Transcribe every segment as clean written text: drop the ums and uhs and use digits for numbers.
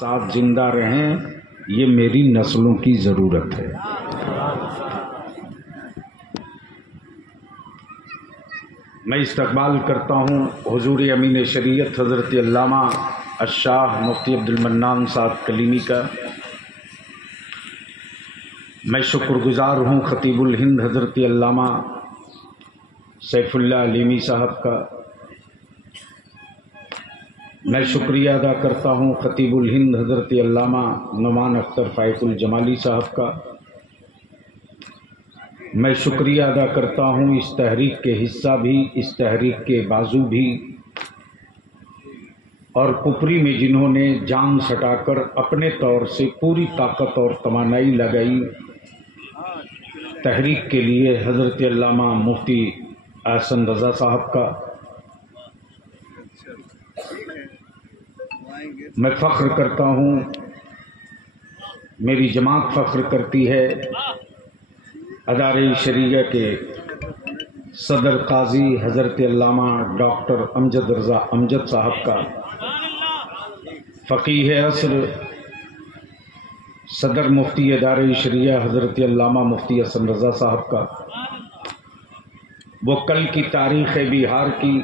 साथ जिंदा रहें, ये मेरी नस्लों की ज़रूरत है। मैं इस्तकबाल करता हूँ हुजूर अमीन शरीयत हज़रत अल्लामा अशाह मुफ्ती अब्दुल मन्नान साहब कलीमी का। मैं शुक्रगुज़ार हूँ ख़तीबुल हिंद हज़रत अल्लामा सैफुल्लाह अलीमी साहब का। मैं शुक्रिया अदा करता हूँ ख़तीबुल हिंद हज़रत अल्लामा नुमान अख्तर फ़ाइकुल जमाली साहब का। मैं शुक्रिया अदा करता हूँ इस तहरीक के हिस्सा भी, इस तहरीक के बाजू भी, और कुफरी में जिन्होंने जान सटाकर अपने तौर से पूरी ताकत और तवानाई लगाई तहरीक के लिए, हज़रत अल्लामा मुफ्ती एहसन रज़ा साहब का। मैं फ़ख्र करता हूँ, मेरी जमात फ़ख्र करती है अदारे शरीया के सदर काजी हज़रत अल्लामा डॉक्टर अमजद रज़ा अमजद साहब का, फ़क़ीह असर सदर मुफ्ती अदारे शरीया हज़रत अल्लामा मुफ्ती एहसन रज़ा साहब का। वो कल की तारीख़ बिहार की,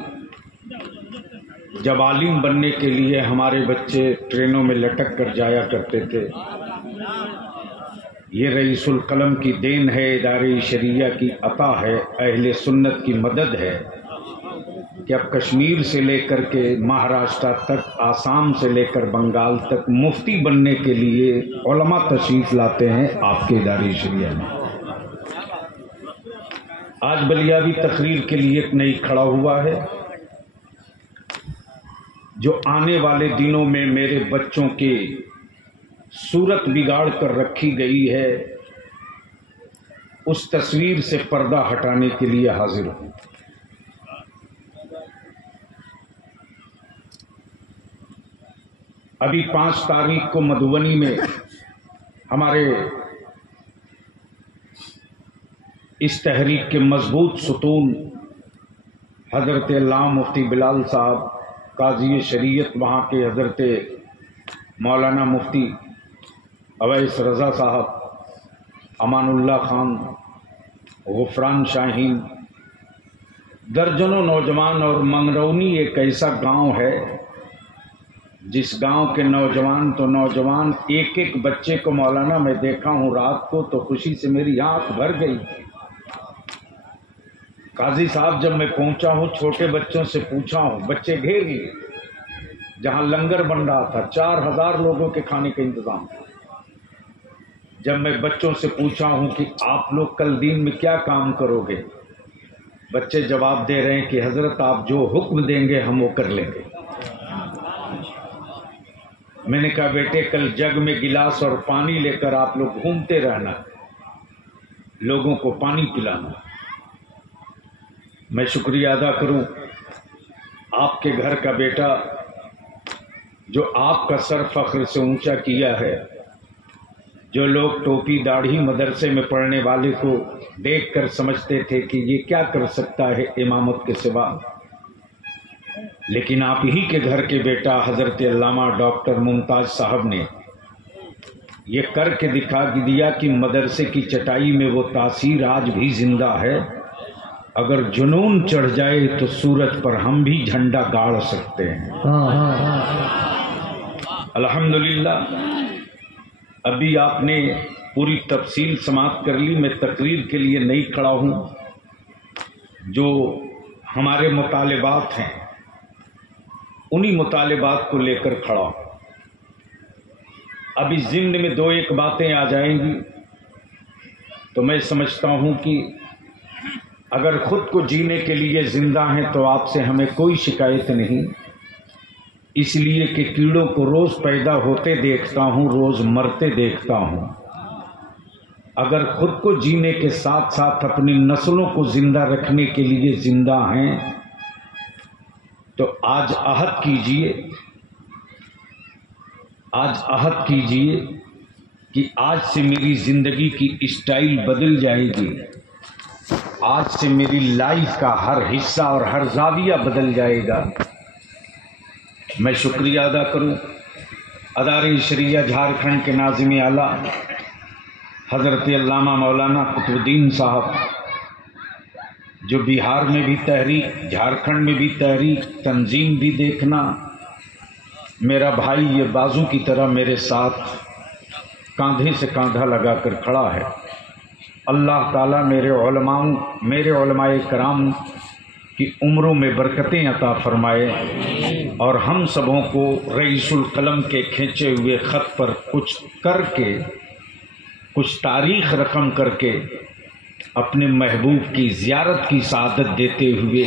जब आलिम बनने के लिए हमारे बच्चे ट्रेनों में लटक कर जाया करते थे। ये रईसुल कलम की देन है, इदारे शरीया की अता है, अहले सुन्नत की मदद है कि अब कश्मीर से लेकर के महाराष्ट्र तक, आसाम से लेकर बंगाल तक मुफ्ती बनने के लिए उलमा तशरीफ़ लाते हैं आपके इदारे शरीया में। आज बलियावी तकरीर के लिए नहीं खड़ा हुआ है, जो आने वाले दिनों में मेरे बच्चों की सूरत बिगाड़ कर रखी गई है, उस तस्वीर से पर्दा हटाने के लिए हाजिर हूं। अभी 5 तारीख को मधुबनी में हमारे इस तहरीक के मजबूत सुतून हज़रत अल्लामा मुफ्ती बिलाल साहब काजी शरीयत, वहाँ के हज़रत मौलाना मुफ्ती अवैस रज़ा साहब, अमानुल्लाह खान, गुफरान शाहीन, दर्जनों नौजवान। और मंगरौनी एक ऐसा गांव है जिस गांव के नौजवान तो नौजवान, एक एक बच्चे को मौलाना मैं देखा हूँ रात को तो खुशी से मेरी आँख भर गई। काजी साहब जब मैं पहुंचा हूँ, छोटे बच्चों से पूछा हूँ, बच्चे घेर लिए, जहाँ लंगर बन रहा था, 4000 लोगों के खाने का इंतजाम था। जब मैं बच्चों से पूछा हूँ कि आप लोग कल दिन में क्या काम करोगे, बच्चे जवाब दे रहे हैं कि हजरत आप जो हुक्म देंगे हम वो कर लेंगे। मैंने कहा बेटे कल जग में गिलास और पानी लेकर आप लोग घूमते रहना, लोगों को पानी पिलाना। मैं शुक्रिया अदा करूं आपके घर का बेटा जो आपका सर फख्र से ऊंचा किया है। जो लोग टोपी दाढ़ी मदरसे में पढ़ने वाले को देखकर समझते थे कि ये क्या कर सकता है इमामत के सिवा, लेकिन आप ही के घर के बेटा हज़रत अल्लामा डॉक्टर मुमताज़ साहब ने ये करके दिखा दिया कि मदरसे की चटाई में वो तासीर आज भी जिंदा है। अगर जुनून चढ़ जाए तो सूरत पर हम भी झंडा गाड़ सकते हैं। अल्हम्दुलिल्लाह, अभी आपने पूरी तफसील समाप्त कर ली। मैं तकरीर के लिए नहीं खड़ा हूँ, जो हमारे मुतालिबात हैं उन्हीं मुतालिबात को लेकर खड़ा हूँ। अभी ज़िंदगी में 2-1 बातें आ जाएंगी तो मैं समझता हूँ कि अगर खुद को जीने के लिए जिंदा हैं तो आपसे हमें कोई शिकायत नहीं, इसलिए कि कीड़ों को रोज़ पैदा होते देखता हूँ, रोज़ मरते देखता हूँ। अगर खुद को जीने के साथ साथ अपनी नस्लों को जिंदा रखने के लिए जिंदा हैं तो आज अहद कीजिए, आज अहद कीजिए कि आज से मेरी ज़िंदगी की स्टाइल बदल जाएगी। आज से मेरी लाइफ का हर हिस्सा और हर जाविया बदल जाएगा। मैं शुक्रिया अदा करूं अदारे शरिया झारखंड के नाज़िम आला हज़रत अल्लामा मौलाना कुतुबुद्दीन साहब, जो बिहार में भी तहरीक, झारखंड में भी तहरीक, तंजीम भी देखना, मेरा भाई ये बाजू की तरह मेरे साथ कांधे से कांधा लगाकर खड़ा है। अल्लाह ताला मेरे उलमाए कराम की उम्रों में बरकतें अता फरमाए और हम सबों को रईसुल कलम के खींचे हुए ख़त पर कुछ करके, कुछ तारीख़ रकम करके अपने महबूब की ज़ियारत की सआदत देते हुए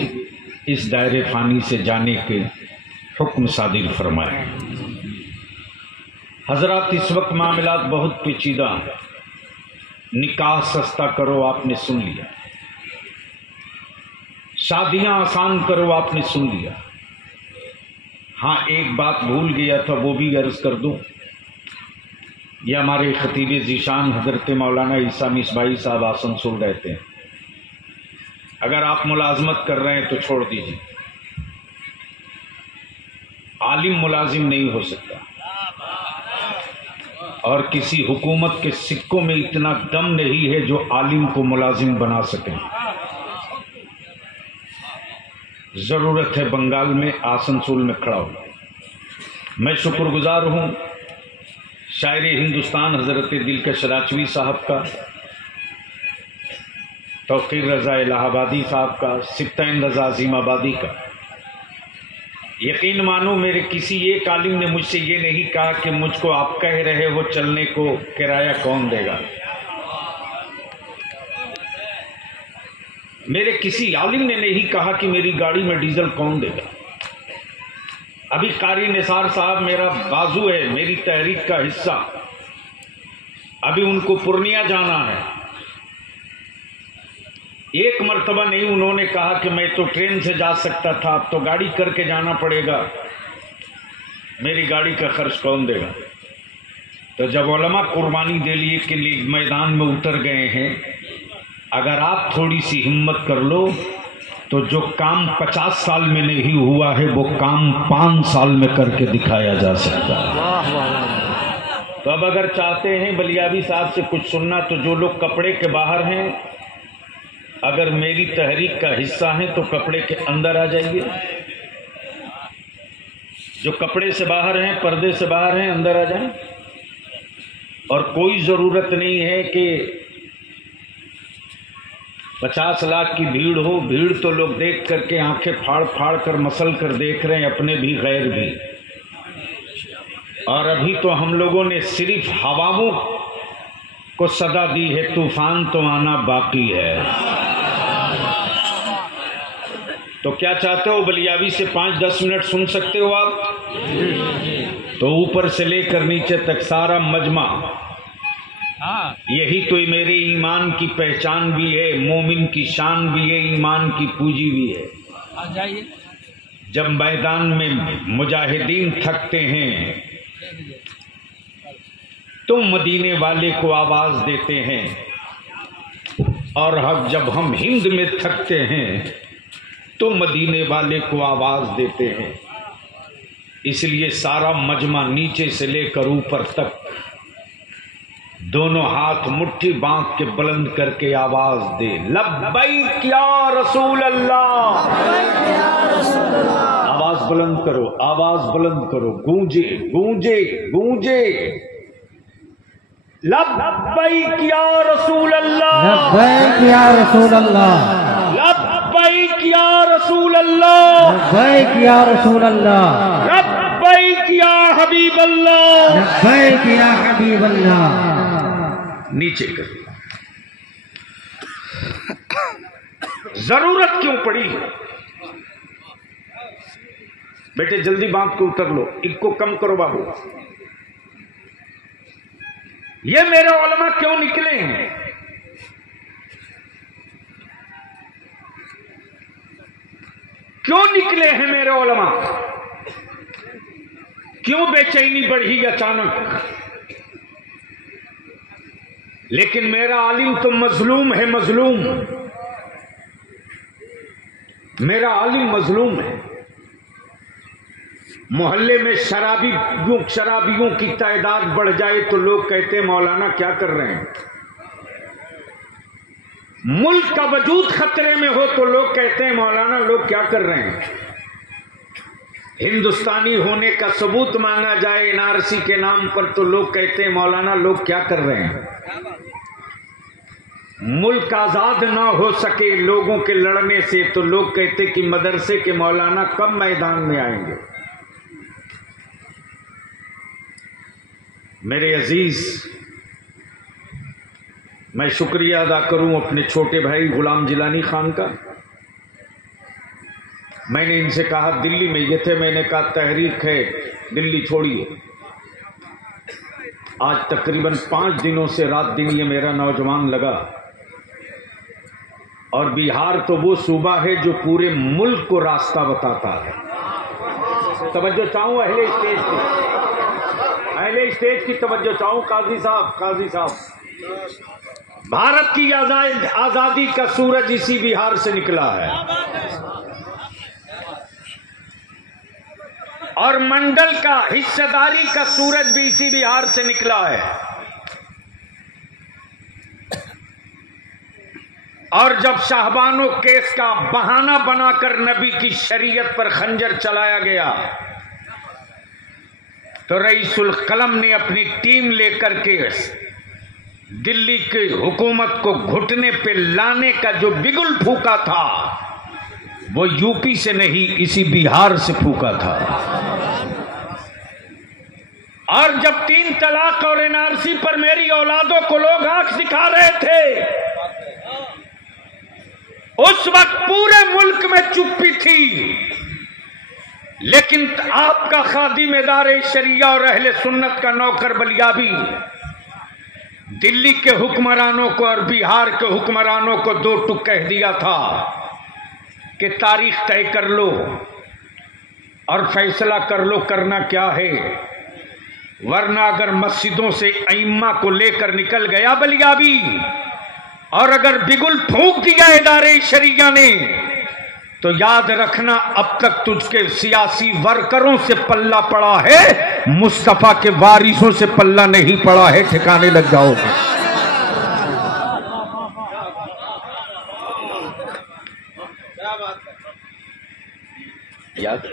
इस दायरे फ़ानी से जाने के हुक्म सादिर फरमाए। हज़रात, इस वक्त मामलात बहुत पेचीदा, निकाह सस्ता करो आपने सुन लिया, शादियां आसान करो आपने सुन लिया। हाँ, एक बात भूल गया था, वो भी अर्ज़ कर दूं। ये हमारे खतीब ज़ीशान हज़रत मौलाना ईसा मिसबाई साहब आसनसोल रहते हैं। अगर आप मुलाजमत कर रहे हैं तो छोड़ दीजिए, आलिम मुलाजिम नहीं हो सकता और किसी हुकूमत के सिक्कों में इतना दम नहीं है जो आलिम को मुलाजिम बना सके। ज़रूरत है बंगाल में आसनसोल में खड़ा हो। मैं शुक्रगुजार हूँ शायर हिंदुस्तान हज़रत दिलकश राजवी साहब का, तौक़ीर रज़ा इलाहाबादी साहब का, सिफ्तैन रज़ा अज़ीमाबादी का। यकीन मानो मेरे किसी एक आलिम ने मुझसे ये नहीं कहा कि मुझको आप कह रहे हो चलने को किराया कौन देगा। मेरे किसी आलिम ने नहीं कहा कि मेरी गाड़ी में डीजल कौन देगा। अभी कारी निसार साहब मेरा बाजू है, मेरी तहरीक का हिस्सा, अभी उनको पूर्णिया जाना है। एक मर्तबा नहीं उन्होंने कहा कि मैं तो ट्रेन से जा सकता था, अब तो गाड़ी करके जाना पड़ेगा, मेरी गाड़ी का खर्च कौन देगा। तो जब उलमा कुर्बानी दे लिए के लिए मैदान में उतर गए हैं, अगर आप थोड़ी सी हिम्मत कर लो तो जो काम 50 साल में नहीं हुआ है वो काम 5 साल में करके दिखाया जा सकता है। तो अब अगर चाहते हैं बलियाबी साहब से कुछ सुनना, तो जो लोग कपड़े के बाहर हैं, अगर मेरी तहरीक का हिस्सा हैं तो कपड़े के अंदर आ जाइए। जो कपड़े से बाहर हैं, पर्दे से बाहर हैं, अंदर आ जाएं। और कोई ज़रूरत नहीं है कि 50 लाख की भीड़ हो। भीड़ तो लोग देख करके आंखें फाड़ फाड़ कर मसल कर देख रहे हैं, अपने भी गैर भी। और अभी तो हम लोगों ने सिर्फ हवाओं को सदा दी है, तूफान तो आना बाकी है। तो क्या चाहते हो, बलियाबी से 5-10 मिनट सुन सकते हो आप? तो ऊपर से लेकर नीचे तक सारा मजमा, यही तो मेरे ईमान की पहचान भी है, मोमिन की शान भी है, ईमान की पूंजी भी है। आ जाइए। जब मैदान में मुजाहिदीन थकते हैं तो मदीने वाले को आवाज देते हैं, और जब हम हिंद में थकते हैं तो मदीने वाले को आवाज देते हैं। इसलिए सारा मजमा नीचे से लेकर ऊपर तक दोनों हाथ मुट्ठी बांध के बुलंद करके आवाज दे, लब्बैक या रसूल अल्लाह। आवाज बुलंद करो, आवाज बुलंद करो, गूंजे गूंजे गूंजे। लब्बैक या रसूल अल्लाह, लब्बैक या रसूल अल्लाह, लब्बैक या रसूल अल्लाह, लब्बैक या रसूल अल्लाह, लब्बैक या हबीब अल्लाह, लब्बैक या हबीब अल्लाह। नीचे कर। जरूरत क्यों पड़ी? बेटे जल्दी बांध के उतर लो, इनको कम करो बाबू। ये मेरे उलमा क्यों निकले हैं? क्यों निकले हैं मेरे उलमा? क्यों बेचैनी बढ़ी अचानक? लेकिन मेरा आलिम तो मजलूम है, मजलूम। मेरा आलिम मजलूम है। मोहल्ले में शराबियों की तादाद बढ़ जाए तो लोग कहते हैं मौलाना क्या कर रहे हैं। मुल्क का वजूद खतरे में हो तो लोग कहते हैं मौलाना लोग क्या कर रहे हैं। हिंदुस्तानी होने का सबूत मांगा जाए एनआरसी के नाम पर तो लोग कहते हैं मौलाना लोग क्या कर रहे हैं। मुल्क आजाद ना हो सके लोगों के लड़ने से तो लोग कहते कि मदरसे के मौलाना कब मैदान में आएंगे। मेरे अजीज, मैं शुक्रिया अदा करूं अपने छोटे भाई गुलाम जिलानी खान का। मैंने इनसे कहा दिल्ली में ये थे, मैंने कहा तहरीक है दिल्ली छोड़िए। आज तकरीबन 5 दिनों से रात दिन ये मेरा नौजवान लगा। और बिहार तो वो सूबा है जो पूरे मुल्क को रास्ता बताता है। तवज्जो चाहूं अहले स्टेज की तवज्जो चाहूं। काजी साहब, भारत की आजादी का सूरज इसी बिहार से निकला है और मंडल का हिस्सेदारी का सूरज भी इसी बिहार से निकला है। और जब शाहबानो केस का बहाना बनाकर नबी की शरीयत पर खंजर चलाया गया तो रईसुल कलम ने अपनी टीम लेकर के दिल्ली की हुकूमत को घुटने पे लाने का जो बिगुल फूका था वो यूपी से नहीं इसी बिहार से फूका था। और जब 3 तलाक और एनआरसी पर मेरी औलादों को लोग आंख दिखा रहे थे उस वक्त पूरे मुल्क में चुप्पी थी। लेकिन आपका खादिम इदारे शरिया और अहले सुन्नत का नौकर बलियाबी दिल्ली के हुक्मरानों को और बिहार के हुक्मरानों को 2 टुक कह दिया था कि तारीख तय कर लो और फैसला कर लो करना क्या है। वरना अगर मस्जिदों से अइम्मा को लेकर निकल गया बलियाबी और अगर बिगुल फूंक दिया इदारे शरिया ने तो याद रखना अब तक तुझके सियासी वर्करों से पल्ला पड़ा है, मुस्तफा के वारिसों से पल्ला नहीं पड़ा है। ठिकाने लग जाओगे। याद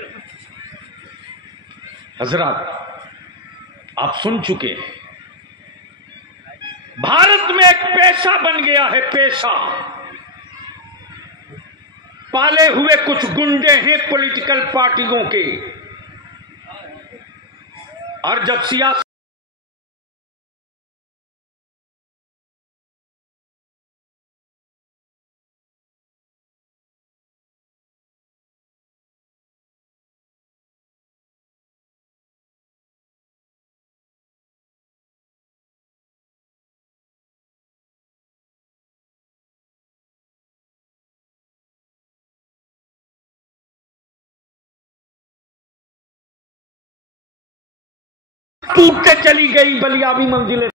हजरात आप सुन चुके हैं भारत में एक पेशा बन गया है, पेशा। पाले हुए कुछ गुंडे हैं पॉलिटिकल पार्टियों के और जब सियासत टूटते चली गई बलियाबी मंजिलें।